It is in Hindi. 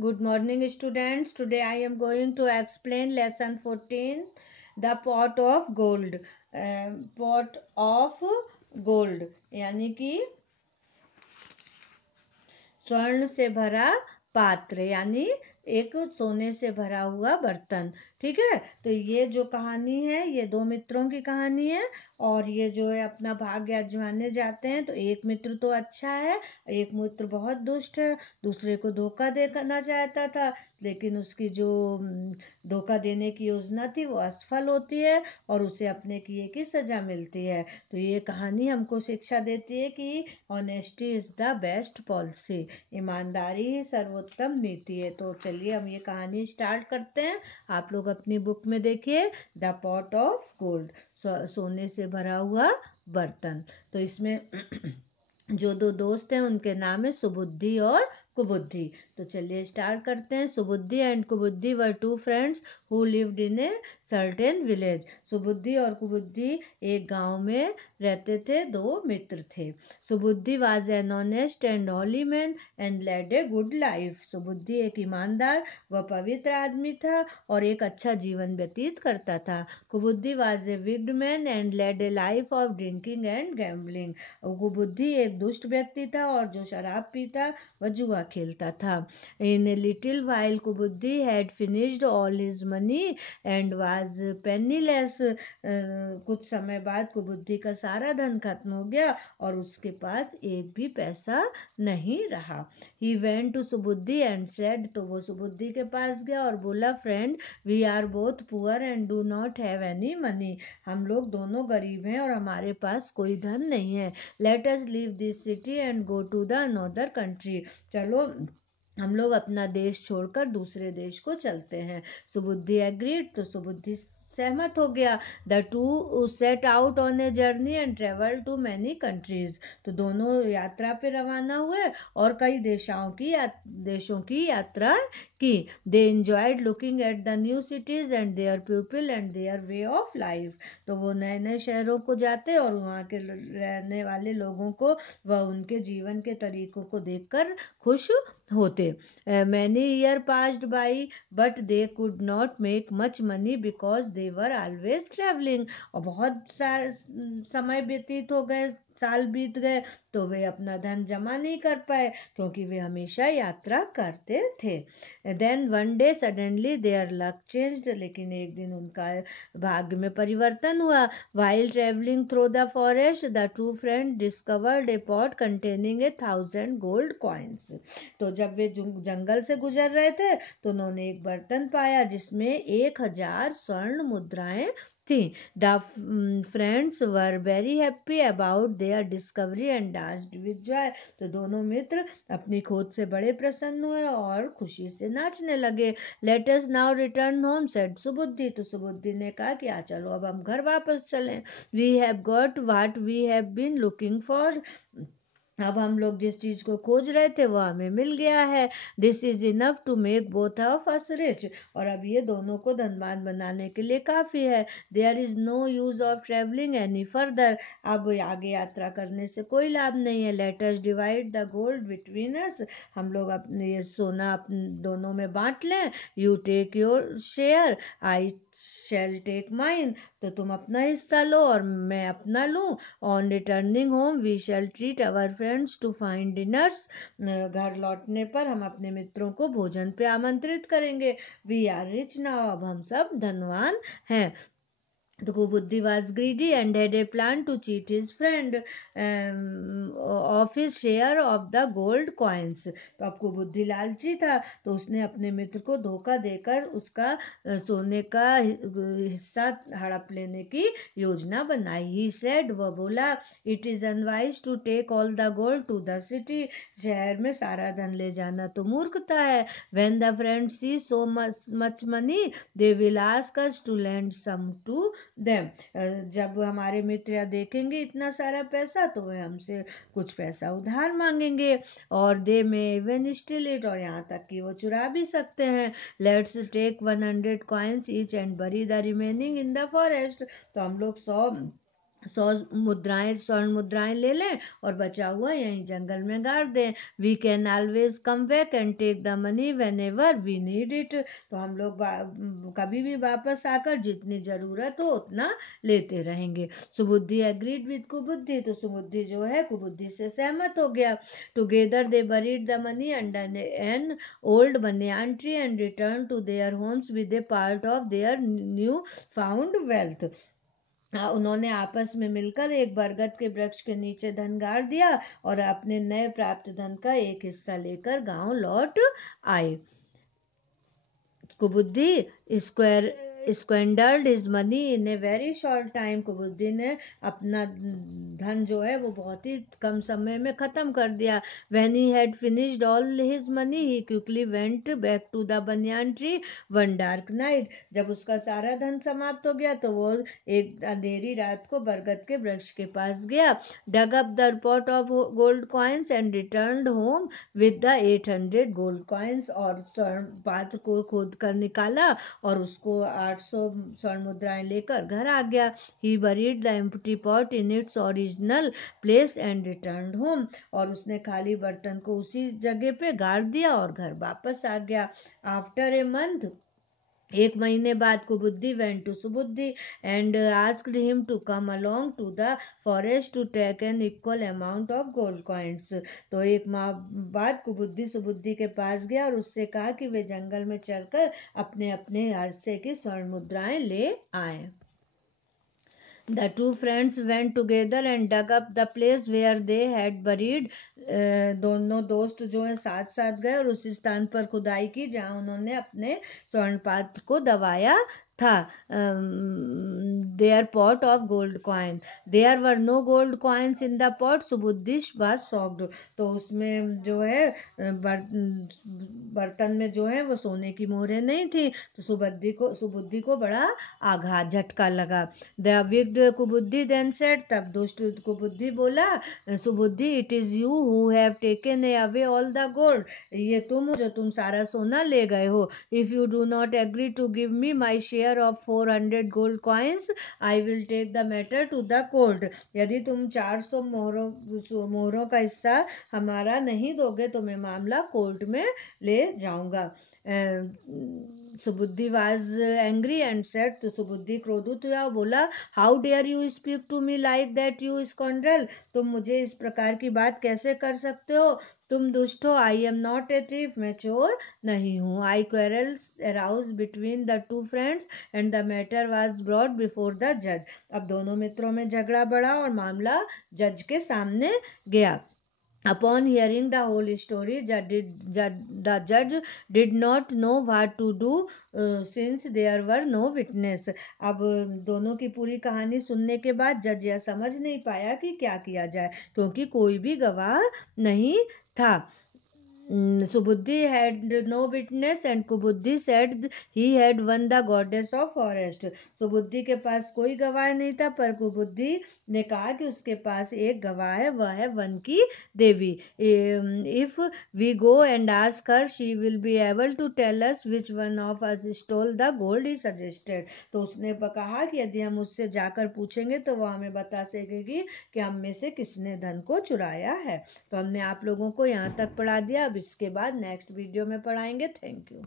Good morning, students. Today I am going to explain lesson 14, the pot of gold. Pot of gold यानी कि स्वर्ण से भरा पात्र यानी एक सोने से भरा हुआ बर्तन। ठीक है, तो ये जो कहानी है ये दो मित्रों की कहानी है। और ये जो है अपना भाग्य आजमाने जाते हैं, तो एक मित्र तो अच्छा है, एक मित्र बहुत दुष्ट है, दूसरे को धोखा देना चाहता था, लेकिन उसकी जो धोखा देने की योजना थी वो असफल होती है और उसे अपने किए की सजा मिलती है। तो ये कहानी हमको शिक्षा देती है कि honesty is the best policy, ईमानदारी ही सर्वोत्तम नीति है। तो चलिए हम ये कहानी स्टार्ट करते हैं। आप लोग अपनी बुक में देखिए, द पॉट ऑफ गोल्ड, सोने से भरा हुआ बर्तन। तो इसमें जो दो दोस्त हैं उनके नाम है सुबुद्धि और कुबुद्धि। तो चलिए स्टार्ट करते हैं। Subuddhi and Kubuddhi were two friends who lived in a certain village. Subuddhi और कुबुद्धि एक गांव में रहते थे, दो मित्र थे। Subuddhi was an honest and holy man and led a good life. Subuddhi एक ईमानदार व पवित्र आदमी था और एक अच्छा जीवन व्यतीत करता था। Kubuddhi was a wicked man and led a life of drinking and gambling. Kubuddhi एक दुष्ट व्यक्ति था और जो शराब पीता व जुआ खेलता था। In a little while Kubuddhi had finished all his money and was penniless. कुछ समय बाद कुबुद्धि का सारा धन खत्म हो गया और उसके पास एक भी पैसा नहीं रहा। He went to Subuddhi and said, तो वो सुबुद्धि के पास गया और बोला, friend we are both poor and do not have any money. हम लोग दोनों गरीब हैं और हमारे पास कोई धन नहीं है। Let us leave this city and go to the another country. चलो हम लोग अपना देश छोड़कर दूसरे देश को चलते हैं। सुबुद्धि एग्रीड, तो सुबुद्धि सहमत हो गया। The two set out on a journey and travel to many countries. तो दोनों यात्रा पे रवाना हुए और कई देशों की यात्रा की। They enjoyed looking at the new cities and their people and their way of life. तो वो नए नए शहरों को जाते और वहाँ के रहने वाले लोगों को व उनके जीवन के तरीकों को देखकर खुश होते। Many year passed by but they could not make much money because they were always travelling. और बहुत समय व्यतीत हो गए, साल बीत गए, तो वे अपना धन जमा नहीं कर पाए क्योंकि वे हमेशा यात्रा करते थे। Then one day suddenly their luck changed, लेकिन एक दिन उनका भाग्य में परिवर्तन हुआ। While travelling through the forest the two friend discovered a pot containing 1,000 gold coins. तो जब वे जंगल से गुजर रहे थे तो उन्होंने एक बर्तन पाया जिसमें 1,000 स्वर्ण मुद्राएं थी। The friends were very happy about their discovery and danced with Joy. तो दोनों मित्र अपनी खोज से बड़े प्रसन्न हुए और खुशी से नाचने लगे। Let us now return home said सुबुद्धि। तो सुबुद्धि ने कहा कि आ चलो अब हम घर वापस चलें। We have got what we have been looking for. अब हम लोग जिस चीज को खोज रहे थे वो हमें मिल गया है। This is enough to make both of us rich. और अब ये दोनों को धनवान बनाने के लिए काफी है। There is no use of travelling any further. अब आगे यात्रा करने से कोई लाभ नहीं है। Let us divide the gold between us. हम लोग अपने ये सोना अपने दोनों में बांट लें। You take your share, I shall take mine. तो तुम अपना हिस्सा लो और मैं अपना लूं। On returning home we shall treat our friends to fine dinners. घर लौटने पर हम अपने मित्रों को भोजन पे आमंत्रित करेंगे। वी आर रिच नाउ, अब हम सब धनवान हैं। The Kubuddhi was greedy and had a plan to cheat his friend of his share of the gold coins. तो अब कुबुद्धि लालची था, तो उसने अपने मित्र को धोखा देकर उसका सोने का हिस्सा हड़प लेने की योजना बनाई। He said, वह बोला, it is unwise to take all the gold to the city. शहर में सारा धन ले जाना तो मूर्खता है। When the friends see so much money, they will ask us to lend some to them. जब हमारे मित्र या देखेंगे इतना सारा पैसा तो वह हमसे कुछ पैसा उधार मांगेंगे। और दे में इवन स्टिल इट, और यहाँ तक कि वो चुरा भी सकते हैं। Let's take 100 coins each and bury the remaining in the forest. तो हम लोग 100 स्वर्ण मुद्राएं ले लें और बचा हुआ यहीं जंगल में गाड़ दें। We can always come back and take the money whenever we need it. तो हम लोग कभी भी वापस आकर जितनी जरूरत हो उतना लेते रहेंगे। सुबुद्धि एग्रीड विद कुबुद्धि, तो सुबुद्धि जो है कुबुद्धि से सहमत हो गया। Together they buried the money under an old banyan tree and return to their homes with a part of their new found wealth. उन्होंने आपस में मिलकर एक बरगद के वृक्ष के नीचे धन गाड़ दिया और अपने नए प्राप्त धन का एक हिस्सा लेकर गांव लौट आए। Kubuddhi squandered his money in a very short time, Kubuddhi ने अपना धन जो है वो बहुत ही कम समय में खत्म कर दिया। When he had finished all his money he quickly went back to the banyan tree one dark night. जब उसका सारा धन समाप्त हो गया तो वो एक अंधेरी रात को बरगद के वृक्ष के पास गया। Dug up the pot of gold coins and returned home with the 800 gold coins, और स्वर्ण पात्र को खोद कर निकाला और उसको 800 स्वर्ण मुद्राएं लेकर घर आ गया। He buried the empty pot in its original place and returned home, और उसने खाली बर्तन को उसी जगह पे गाड़ दिया और घर वापस आ गया। आफ्टर ए मंथ, एक महीने बाद Kubuddhi went to Subuddhi and asked him to come along to the forest to take an equal amount of gold coins. तो एक माह बाद कुबुद्धि सुबुद्धि के पास गया और उससे कहा कि वे जंगल में चलकर अपने अपने हिस्से की स्वर्ण मुद्राएं ले आए। The two friends went together and dug up the place where they had buried. दोनों दोस्त जो है साथ साथ गए और उस स्थान पर खुदाई की जहां उन्होंने अपने स्वर्ण पात्र को दबाया था। Their pot of gold coin, there were no gold coins in the pot, Subuddhi was shocked. तो उसमें जो है बर्तन में जो है वो सोने की मोहरें नहीं थी, तो सुबुद्धि को बड़ा आघात झटका लगा। द विग्ड कुबुद्धि देन सेड, तब दुष्ट कुबुद्धि बोला सुबुद्धि, it is you who have taken away all the gold, ये तुम हो जो तुम सारा सोना ले गए हो। If you do not agree to give me my share of 400 gold coins I will take the matter to the court. यदि तुम 400 मोहरों का हिस्सा हमारा नहीं दोगे तो मैं मामला कोर्ट में ले जाऊंगा। Subuddhi was angry and said, तो सुबुद्धि क्रोधित हुआ, बोला how dare you speak to me like that you scoundrel, तुम मुझे इस प्रकार की बात कैसे कर सकते हो, तुम दुष्ट हो। I am not a thief, मैं चोर नहीं हूँ। A quarrels arose between the two friends and the matter was brought before the जज। अब दोनों मित्रों में झगड़ा बढ़ा और मामला जज के सामने गया। Upon hearing the whole story, the judge did not know what to do since there were no witness. अब दोनों की पूरी कहानी सुनने के बाद जज यह समझ नहीं पाया कि क्या किया जाए, क्योंकि कोई भी गवाह नहीं था। सुबुद्धि had no witness and कुबुद्धि said he had won the goddess of forest. सुबुद्धि के पास कोई गवाह नहीं था, पर कुबुद्धि ने कहा कि उसके पास एक गवाह है, वह है वन की देवी। If we go and ask her, she will be able to tell us which one of us stole the gold, he suggested. तो उसने कहा कि यदि हम उससे जाकर पूछेंगे तो वह हमें बता सकेगी कि हम में से किसने धन को चुराया है। तो हमने आप लोगों को यहाँ तक पढ़ा दिया, अब इसके बाद नेक्स्ट वीडियो में पढ़ाएंगे। Thank you.